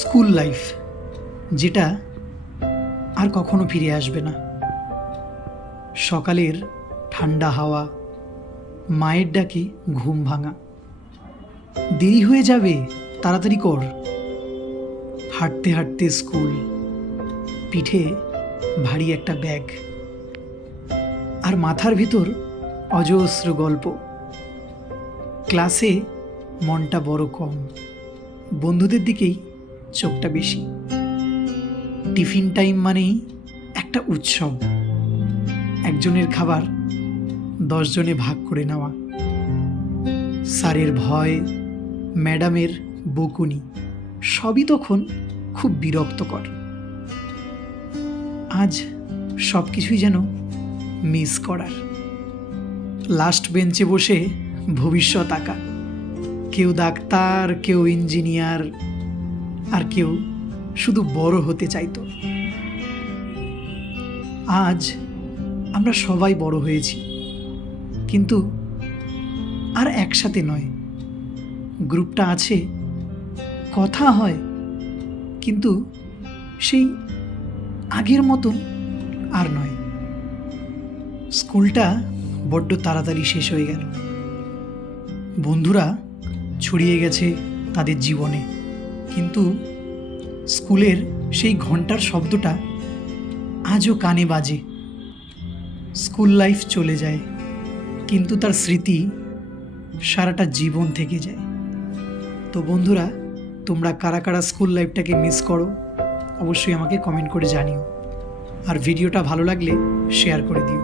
School life, যেটা আর কখনো ফিরে আসবে না। সকালের ঠান্ডা হাওয়া, মায়ের ডাকে ঘুম ভাঙা, দেরি হয়ে যাবে তাড়াতাড়ি কর, হাঁটতে হাঁটতে স্কুল, পিঠে ভারী একটা ব্যাগ, আর মাথার ভিতর অজস্র গল্প। ক্লাসে মনটা বড় কম, বন্ধুদের দিকেই চোখটা বেশি। টিফিন টাইম মানেই একটা উৎসব, একজনের খাবার 10 জনে ভাগ করে নেওয়া। স্যারের ভয়, ম্যাডামের বকুনি, সবই তখন খুব বিরক্তকর। আজ সব কিছুই যেন মিস করার। লাস্ট বেঞ্চে বসে ভবিষ্যৎ আঁকা, কেউ ডাক্তার, কেউ ইঞ্জিনিয়ার, আর কেউ শুধু বড় হতে চাইতো। আজ আমরা সবাই বড় হয়েছি, কিন্তু আর একসাথে নয়। গ্রুপটা আছে, কথা হয়, কিন্তু সেই আগের মতন আর নয়। স্কুলটা বড্ড তাড়াতাড়ি শেষ হয়ে গেল। বন্ধুরা ছড়িয়ে গেছে তাদের জীবনে, কিন্তু স্কুলের সেই ঘন্টার শব্দটা আজও কানে বাজে। স্কুল লাইফ চলে যায়, কিন্তু তার স্মৃতি সারাটা জীবন থেকে যায়। তো বন্ধুরা, তোমরা কারা কারা স্কুল লাইফটাকে মিস করো অবশ্যই আমাকে কমেন্ট করে জানিও, আর ভিডিওটা ভালো লাগলে শেয়ার করে দিও।